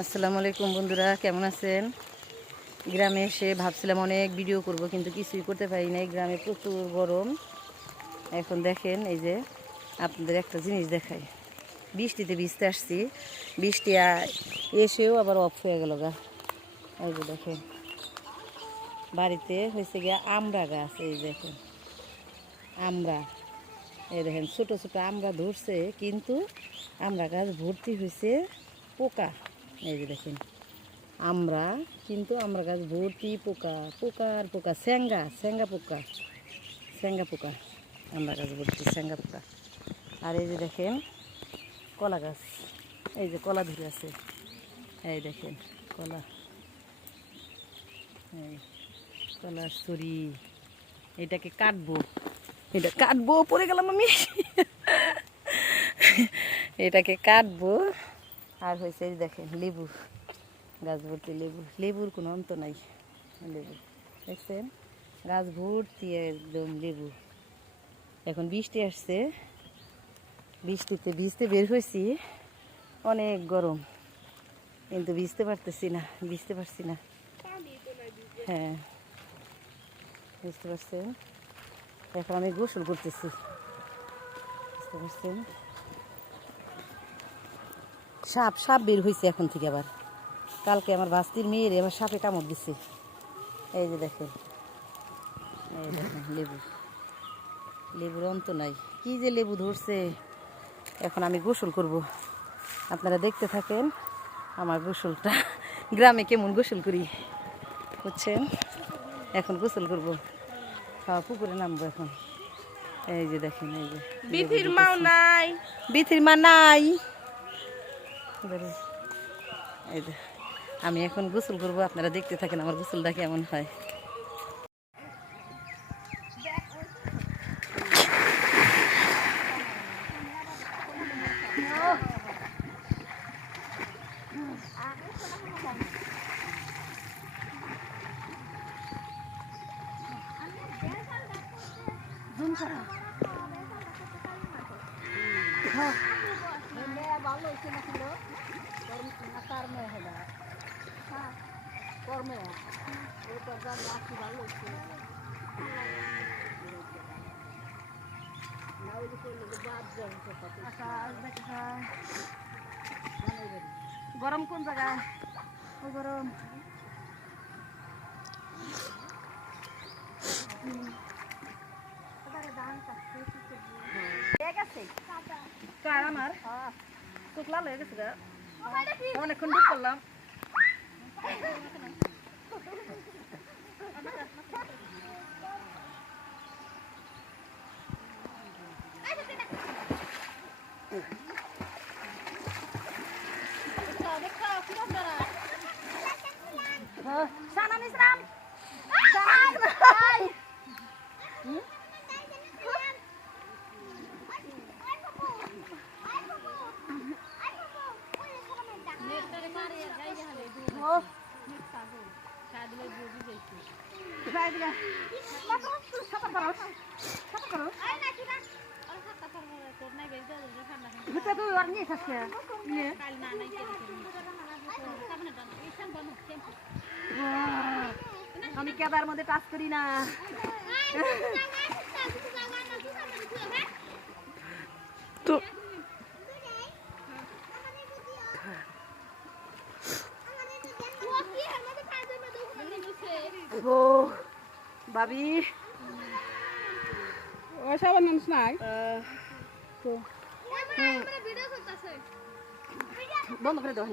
আসসালামু আলাইকুম বন্ধুরা, কেমন আছেন? গ্রামে এসে ভাবছিলাম অনেক ভিডিও করব, কিন্তু কিছুই করতে পারি নাই। গ্রামে প্রচুর গরম। এখন দেখেন, এই যে আপনাদের একটা জিনিস দেখাই। বৃষ্টিতে ভিজতে আসছি, বৃষ্টি এসেও আবার অফ হয়ে গেল গা। এই যে দেখেন, বাড়িতে হয়েছে গিয়া আমড়া গাছ। এই দেখেন আমড়া, এই দেখেন ছোট ছোট আমড়া ধরছে, কিন্তু আমড়া গাছ ভর্তি হয়েছে পোকা। এই যে দেখেন আমরা, কিন্তু আমরা গাছ ভর্তি পোকা, পোকার পোকা, স্যাঙ্গা পোকা, স্যাঙ্গা পোকা। আমরা গাছ ভর্তি স্যাঙ্গা পোকা। আর এই যে দেখেন কলা গাছ, এই যে কলা ধরে আছে। এই দেখেন কলা, এই কলার ছড়ি। এটাকে কাটবো, এটা কাটবো, পড়ে গেলাম আমি। এটাকে কাটবো। আর হয়েছে এই দেখেন লেবু গাছ ভর্তি, লেবুর কোনো অন্ত নাই। লেবু দেখছেন, গাছ ভর্তি একদম লেবু। এখন বৃষ্টি আসছে, বৃষ্টিতে ভিজতে বের হয়েছি, অনেক গরম, কিন্তু ভিজতে পারছি না। হ্যাঁ, বুঝতে পারছেন। এখন আমি গোসল করতেছি, বুঝতে পারছেন। সাপ বের হয়েছে এখন থেকে আবার। কালকে আমার বাস্তির মেয়ের আবার সাপে কামড় দিচ্ছে। এই যে দেখেন, এই দেখেন লেবুর অন্ত নাই, কি যে লেবু ধরছে। এখন আমি গোসল করব, আপনারা দেখতে থাকেন আমার গোসলটা। গ্রামে কেমন গোসল করি বুঝছেন। এখন গোসল করব, পুকুরে নামবো এখন। এই যে দেখেন, এই যে বিথির মা নাই। এই যে আমি এখন গোসল করব, আপনারা দেখতে থাকেন আমার গোসলটা কেমন হয়। গরম কোন জায়গায়? গরম আমার চোখ লাল হয়ে গেছে, অনেকক্ষণ ডুব করলাম। আমি কেদার মধ্যে টাচ করি না। তো ও ভাবি, সবার নাম নাই বন্ধ করে দাও।